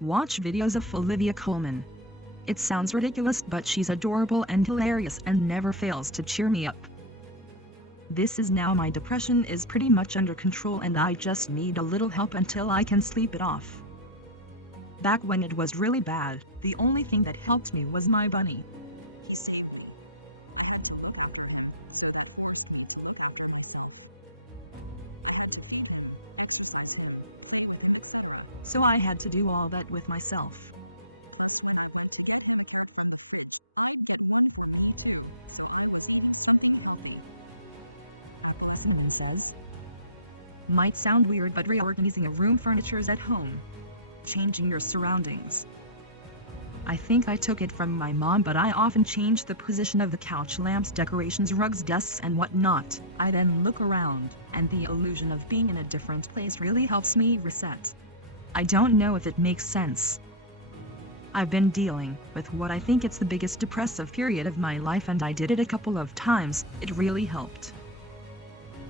watch videos of Olivia Colman. It sounds ridiculous but she's adorable and hilarious and never fails to cheer me up. This is now my depression is pretty much under control and I just need a little help until I can sleep it off. Back when it was really bad, the only thing that helped me was my bunny. He saved. So I had to do all that with myself. Might sound weird but reorganizing a room furniture's at home. Changing your surroundings. I think I took it from my mom but I often change the position of the couch, lamps, decorations, rugs, desks and whatnot. I then look around, and the illusion of being in a different place really helps me reset. I don't know if it makes sense. I've been dealing with what I think it's the biggest depressive period of my life and I did it a couple of times, it really helped.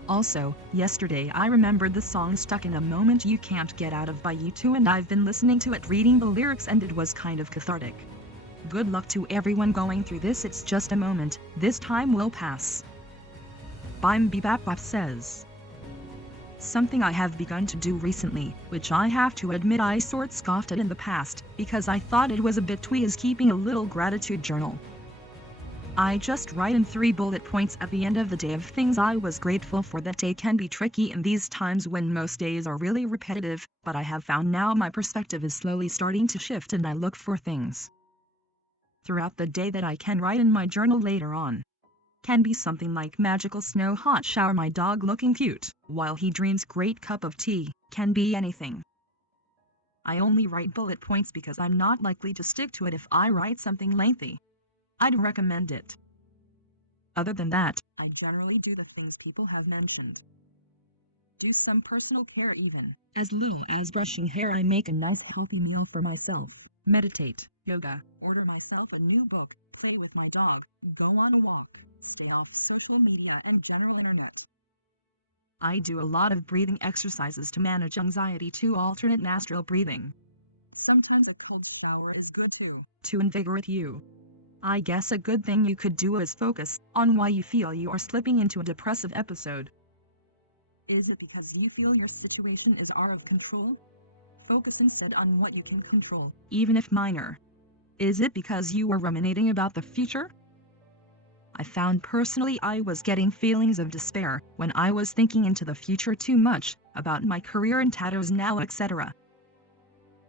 Also, yesterday I remembered the song Stuck in a Moment You Can't Get Out of by U2 and I've been listening to it, reading the lyrics, and it was kind of cathartic. Good luck to everyone going through this, it's just a moment, this time will pass. Bimbibapbap says, something I have begun to do recently, which I have to admit I sort scoffed at in the past, because I thought it was a bit twee, is keeping a little gratitude journal. I just write in 3 bullet points at the end of the day of things I was grateful for. That day can be tricky in these times when most days are really repetitive, but I have found now my perspective is slowly starting to shift and I look for things throughout the day that I can write in my journal later on. Can be something like magical snow, hot shower, my dog looking cute while he dreams, great cup of tea, can be anything. I only write bullet points because I'm not likely to stick to it if I write something lengthy. I'd recommend it. Other than that, I generally do the things people have mentioned. Do some personal care, even as little as brushing hair. I make a nice healthy meal for myself, meditate, yoga, order myself a new book, play with my dog, go on a walk, stay off social media and general internet. I do a lot of breathing exercises to manage anxiety to alternate nostril breathing. Sometimes a cold shower is good too, to invigorate you. I guess a good thing you could do is focus on why you feel you are slipping into a depressive episode. Is it because you feel your situation is out of control? Focus instead on what you can control, even if minor. Is it because you are ruminating about the future? I found personally I was getting feelings of despair when I was thinking into the future too much, about my career in tatters now, etc.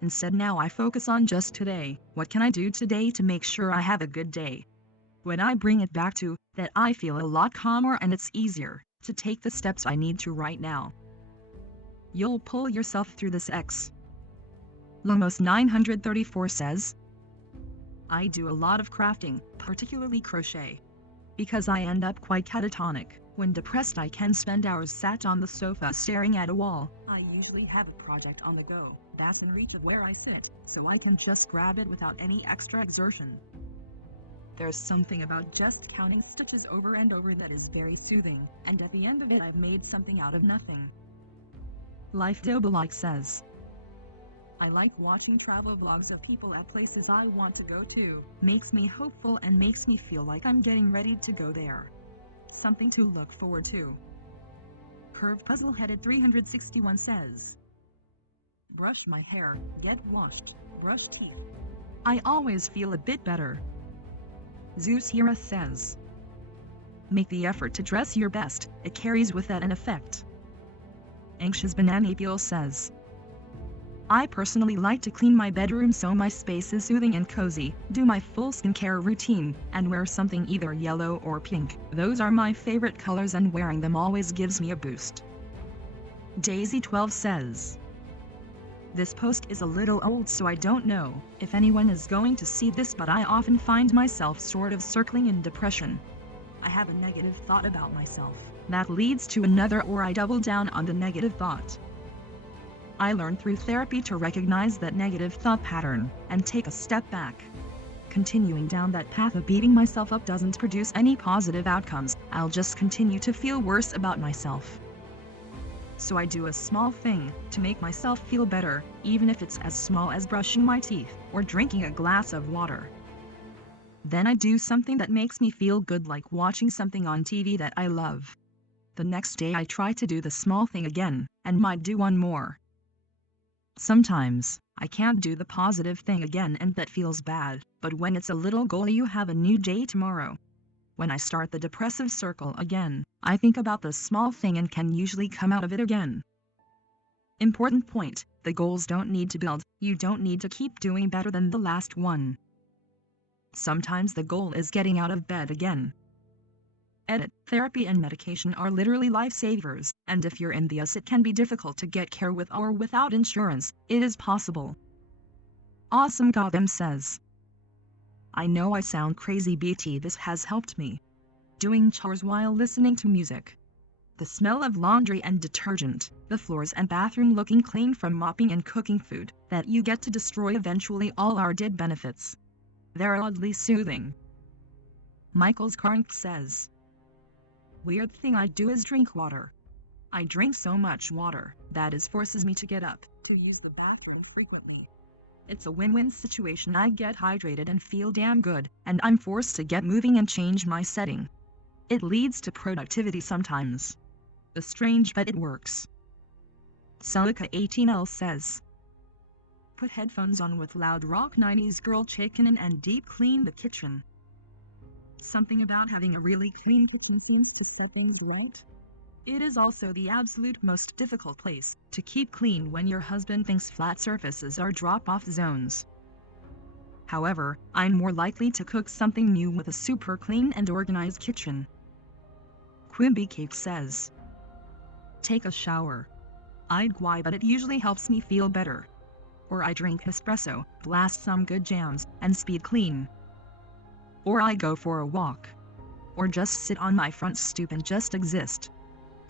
Instead now I focus on just today. What can I do today to make sure I have a good day? When I bring it back to that, I feel a lot calmer and it's easier to take the steps I need to right now. You'll pull yourself through this. Lomos 934 says, I do a lot of crafting, particularly crochet. Because I end up quite catatonic. When depressed I can spend hours sat on the sofa staring at a wall. I usually have a project on the go that's in reach of where I sit, so I can just grab it without any extra exertion. There's something about just counting stitches over and over that is very soothing, and at the end of it I've made something out of nothing. Life Dobalike says, I like watching travel vlogs of people at places I want to go to. Makes me hopeful and makes me feel like I'm getting ready to go there. Something to look forward to. Curved Puzzle-Headed 361 says, brush my hair, get washed, brush teeth. I always feel a bit better. Zeus Hira says, make the effort to dress your best, it carries with that an effect. Anxious Banana Peel says, I personally like to clean my bedroom so my space is soothing and cozy, do my full skincare routine, and wear something either yellow or pink. Those are my favorite colors and wearing them always gives me a boost. Daisy12 says, this post is a little old so I don't know if anyone is going to see this, but I often find myself sort of circling in depression. I have a negative thought about myself that leads to another, or I double down on the negative thought. I learned through therapy to recognize that negative thought pattern and take a step back. Continuing down that path of beating myself up doesn't produce any positive outcomes. I'll just continue to feel worse about myself. So I do a small thing to make myself feel better, even if it's as small as brushing my teeth or drinking a glass of water. Then I do something that makes me feel good, like watching something on TV that I love. The next day I try to do the small thing again, and might do one more. Sometimes, I can't do the positive thing again and that feels bad, but when it's a little goal, you have a new day tomorrow. When I start the depressive circle again, I think about the small thing and can usually come out of it again. Important point, the goals don't need to build, you don't need to keep doing better than the last one. Sometimes the goal is getting out of bed again. Edit, therapy and medication are literally lifesavers, and if you're in the US it can be difficult to get care with or without insurance. It is possible. Awesome Gotham says, I know I sound crazy BT, this has helped me. Doing chores while listening to music. The smell of laundry and detergent, the floors and bathroom looking clean from mopping and cooking food that you get to destroy eventually, all are did benefits. They're oddly soothing. Michael's Karnk says, weird thing I do is drink water. I drink so much water that it forces me to get up to use the bathroom frequently. It's a win-win situation. I get hydrated and feel damn good, and I'm forced to get moving and change my setting. It leads to productivity sometimes. It's strange, but it works. Celica18L says, put headphones on with loud rock 90s girl chicken and deep clean the kitchen. Something about having a really clean kitchen seems to set things right. It is also the absolute most difficult place to keep clean when your husband thinks flat surfaces are drop-off zones. However, I'm more likely to cook something new with a super clean and organized kitchen. Quimby Cake says, take a shower. I'd why, but it usually helps me feel better. Or I drink espresso, blast some good jams, and speed clean. Or I go for a walk. Or just sit on my front stoop and just exist.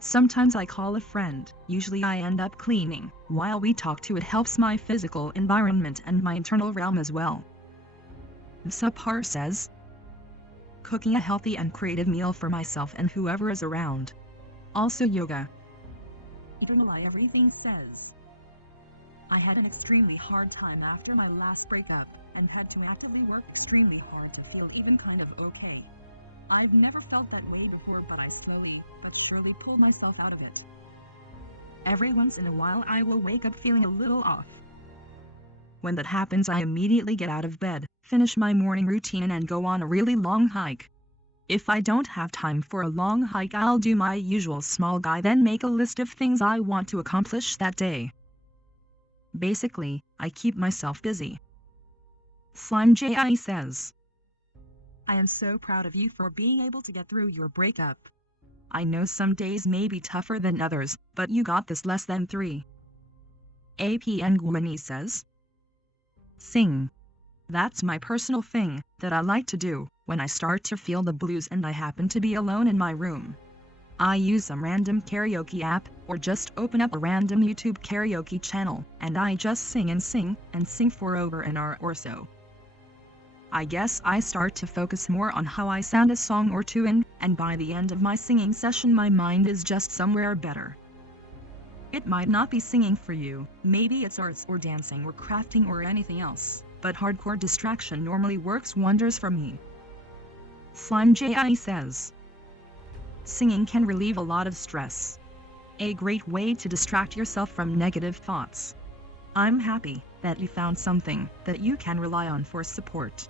Sometimes I call a friend, usually I end up cleaning. While we talk too, it helps my physical environment and my internal realm as well. Sapar says, cooking a healthy and creative meal for myself and whoever is around. Also yoga. Eternally Everything says, I had an extremely hard time after my last breakup, and had to actively work extremely hard to feel even kind of okay. I've never felt that way before, but I slowly but surely pulled myself out of it. Every once in a while I will wake up feeling a little off. When that happens, I immediately get out of bed, finish my morning routine, and go on a really long hike. If I don't have time for a long hike, I'll do my usual small guy, then make a list of things I want to accomplish that day. Basically, I keep myself busy. Slime J.I. says, I am so proud of you for being able to get through your breakup. I know some days may be tougher than others, but you got this. Less than 3. AP Nguyen says, sing. That's my personal thing that I like to do when I start to feel the blues and I happen to be alone in my room. I use some random karaoke app, or just open up a random YouTube karaoke channel, and I just sing and sing and sing for over an hour or so. I guess I start to focus more on how I sound a song or two in, and by the end of my singing session my mind is just somewhere better. It might not be singing for you, maybe it's arts or dancing or crafting or anything else, but hardcore distraction normally works wonders for me. Slime J.I. says, singing can relieve a lot of stress. A great way to distract yourself from negative thoughts. I'm happy that you found something that you can rely on for support.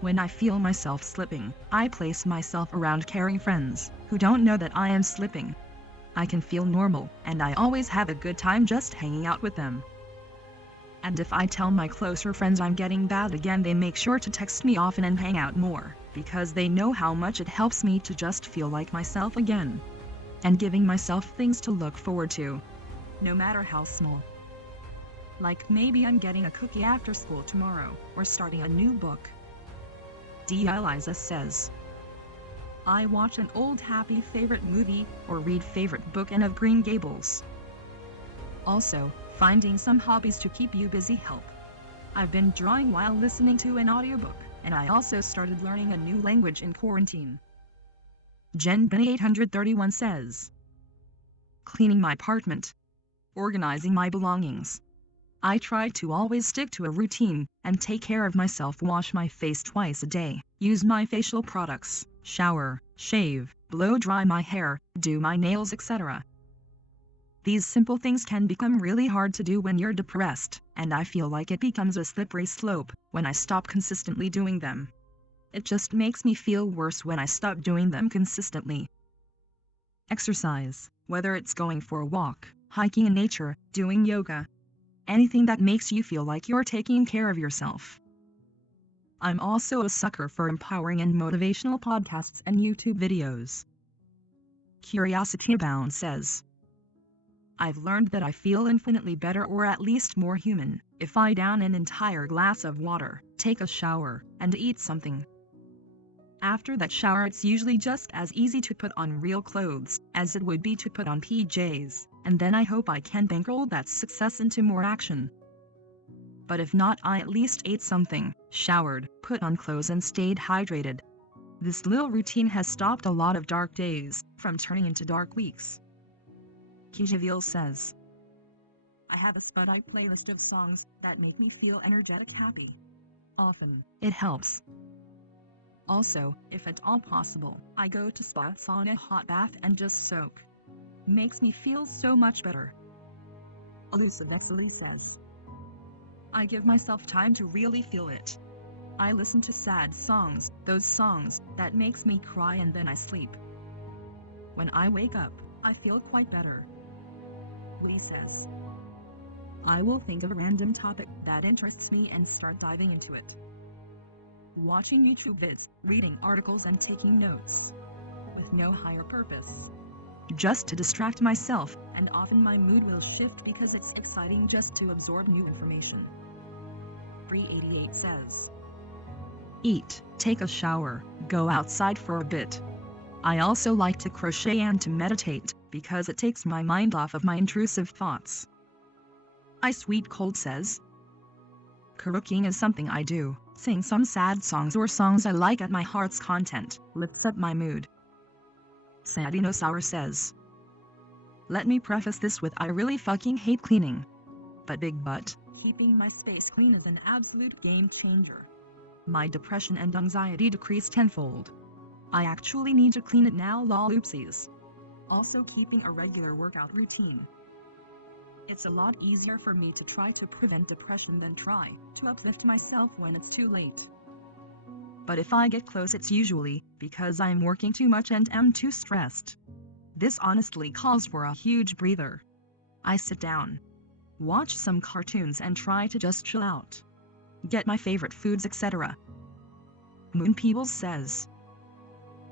When I feel myself slipping, I place myself around caring friends who don't know that I am slipping. I can feel normal, and I always have a good time just hanging out with them. And if I tell my closer friends I'm getting bad again, they make sure to text me often and hang out more, because they know how much it helps me to just feel like myself again. And giving myself things to look forward to, no matter how small. Like maybe I'm getting a cookie after school tomorrow, or starting a new book. D. Eliza says, I watch an old happy favorite movie, or read favorite book and of Green Gables. Also, finding some hobbies to keep you busy help. I've been drawing while listening to an audiobook, and I also started learning a new language in quarantine. Jen Benny 831 says, cleaning my apartment. Organizing my belongings. I try to always stick to a routine, and take care of myself. Wash my face twice a day, use my facial products, shower, shave, blow dry my hair, do my nails, etc. These simple things can become really hard to do when you're depressed, and I feel like it becomes a slippery slope when I stop consistently doing them. It just makes me feel worse when I stop doing them consistently. Exercise, whether it's going for a walk, hiking in nature, doing yoga. Anything that makes you feel like you're taking care of yourself. I'm also a sucker for empowering and motivational podcasts and YouTube videos. Curiosity Bound says, I've learned that I feel infinitely better, or at least more human, if I down an entire glass of water, take a shower, and eat something. After that shower, it's usually just as easy to put on real clothes as it would be to put on PJs, and then I hope I can bankroll that success into more action. But if not, I at least ate something, showered, put on clothes, and stayed hydrated. This little routine has stopped a lot of dark days from turning into dark weeks. Kijavil says, I have a Spotify playlist of songs that make me feel energetic, happy. Often, it helps. Also, if at all possible, I go to spa, sauna, hot bath, and just soak. Makes me feel so much better. Elusive Exley says, I give myself time to really feel it. I listen to sad songs, those songs that makes me cry, and then I sleep. When I wake up, I feel quite better. Lee says, I will think of a random topic that interests me and start diving into it. Watching YouTube vids, reading articles, and taking notes. With no higher purpose. Just to distract myself, and often my mood will shift because it's exciting just to absorb new information. Bree88 says, eat, take a shower, go outside for a bit. I also like to crochet and to meditate, because it takes my mind off of my intrusive thoughts. Sweet Cold says, cooking is something I do, Sing some sad songs or songs I like at my heart's content, lifts up my mood. Sadinosaur says. Let me preface this with I really fucking hate cleaning. But big butt, keeping my space clean is an absolute game changer. My depression and anxiety decrease tenfold. I actually need to clean it now, lol, oopsies. Also keeping a regular workout routine. It's a lot easier for me to try to prevent depression than try to uplift myself when it's too late. But if I get close, it's usually because I'm working too much and am too stressed. This honestly calls for a huge breather. I sit down, watch some cartoons and try to just chill out. Get my favorite foods, etc. Moon Peebles says.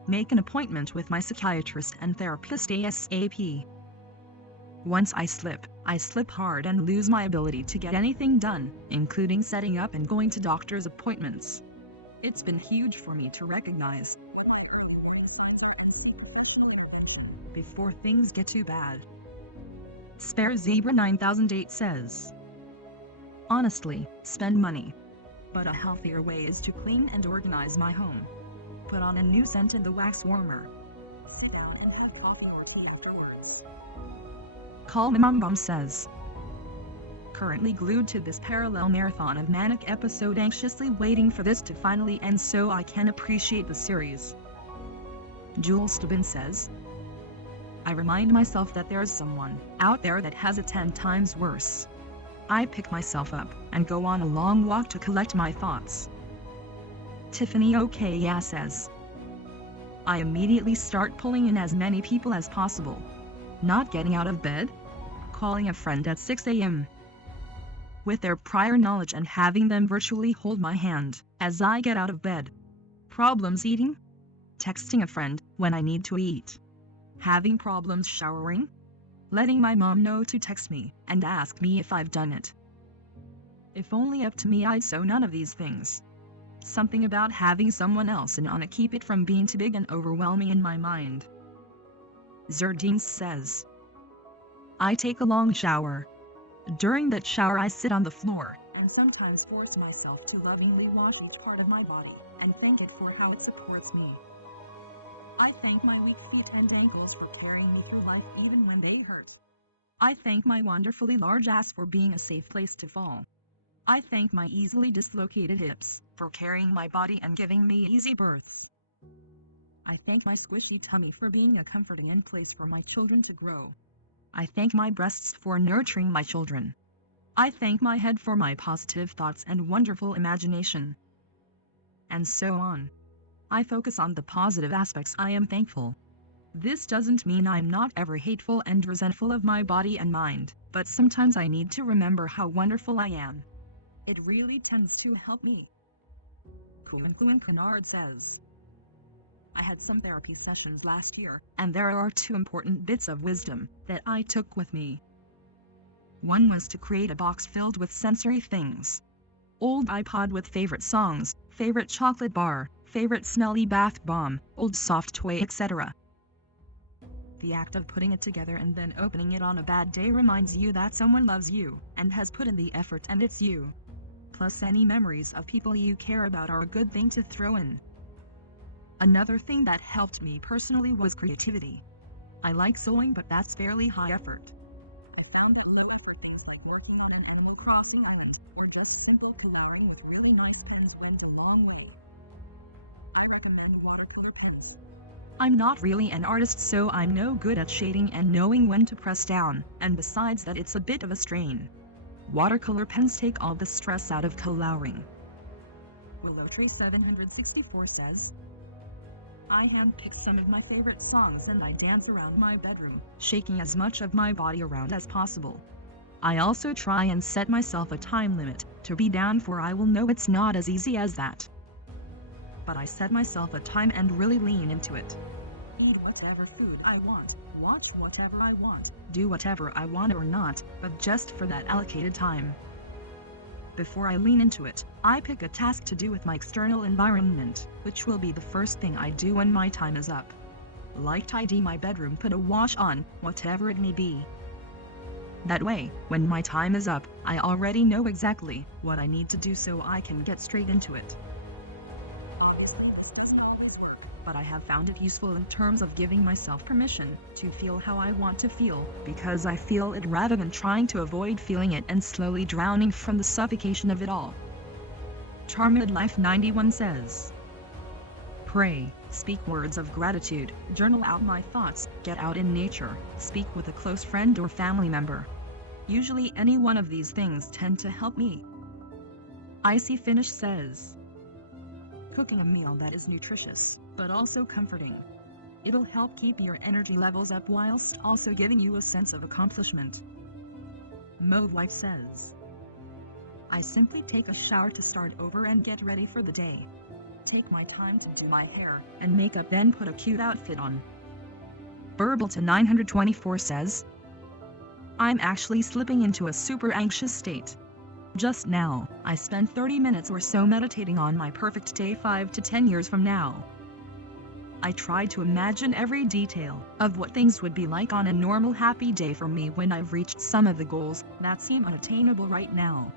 Make an appointment with my psychiatrist and therapist ASAP. Once I slip hard and lose my ability to get anything done, including setting up and going to doctor's appointments. It's been huge for me to recognize before things get too bad. Spare Zebra 9008 says. Honestly, spend money. But a healthier way is to clean and organize my home. Put on a new scent in the wax warmer. Sit down and have coffee or tea afterwards. Call Me Mom Bum says. Currently glued to this parallel marathon of manic episode, anxiously waiting for this to finally end so I can appreciate the series. Jules Stubbin says. I remind myself that there's someone out there that has it 10 times worse. I pick myself up and go on a long walk to collect my thoughts. Tiffany OKA says. I immediately start pulling in as many people as possible. Not getting out of bed? Calling a friend at 6 a.m. with their prior knowledge and having them virtually hold my hand as I get out of bed. Problems eating? Texting a friend when I need to eat. Having problems showering? Letting my mom know to text me and ask me if I've done it. If only up to me, I'd so none of these things. Something about having someone else in on it keep it from being too big and overwhelming in my mind. Zerdine says. I take a long shower. During that shower I sit on the floor and sometimes force myself to lovingly wash each part of my body and thank it for how it supports me. I thank my weak feet and ankles for carrying me through life even when they hurt. I thank my wonderfully large ass for being a safe place to fall. I thank my easily dislocated hips for carrying my body and giving me easy births. I thank my squishy tummy for being a comforting end place for my children to grow. I thank my breasts for nurturing my children. I thank my head for my positive thoughts and wonderful imagination. And so on. I focus on the positive aspects I am thankful. This doesn't mean I'm not ever hateful and resentful of my body and mind, but sometimes I need to remember how wonderful I am. It really tends to help me. Kuan Kennard says. I had some therapy sessions last year, and there are 2 important bits of wisdom that I took with me. One was to create a box filled with sensory things. Old iPod with favorite songs, favorite chocolate bar, favorite smelly bath bomb, old soft toy, etc. The act of putting it together and then opening it on a bad day reminds you that someone loves you and has put in the effort, and it's you. Plus any memories of people you care about are a good thing to throw in. Another thing that helped me personally was creativity. I like sewing, but that's fairly high effort. I find it later for things like working on an animal crossing island, or just simple coloring with really nice pens went a long way. I recommend watercolor pens. I'm not really an artist, so I'm no good at shading and knowing when to press down, and besides that it's a bit of a strain. Watercolor pens take all the stress out of coloring. Willowtree 764 says, I handpick some of my favorite songs and I dance around my bedroom, shaking as much of my body around as possible. I also try and set myself a time limit to be down, for I will know it's not as easy as that. But I set myself a time and really lean into it. Eat whatever food I want, watch whatever I want, do whatever I want or not, but just for that allocated time. Before I lean into it, I pick a task to do with my external environment, which will be the first thing I do when my time is up. Like tidy my bedroom, put a wash on, whatever it may be. That way, when my time is up, I already know exactly what I need to do so I can get straight into it. But I have found it useful in terms of giving myself permission to feel how I want to feel, because I feel it rather than trying to avoid feeling it and slowly drowning from the suffocation of it all. Charmed Life 91 says, pray, speak words of gratitude, journal out my thoughts, get out in nature, speak with a close friend or family member. Usually any one of these things tend to help me. Icy Finish says, cooking a meal that is nutritious, but also comforting. It'll help keep your energy levels up whilst also giving you a sense of accomplishment. Mo Wife says, I simply take a shower to start over and get ready for the day. Take my time to do my hair and makeup, then put a cute outfit on. Burble to 924 says, I'm actually slipping into a super anxious state. Just now, I spent 30 minutes or so meditating on my perfect day 5 to 10 years from now. I tried to imagine every detail of what things would be like on a normal happy day for me when I've reached some of the goals that seem unattainable right now.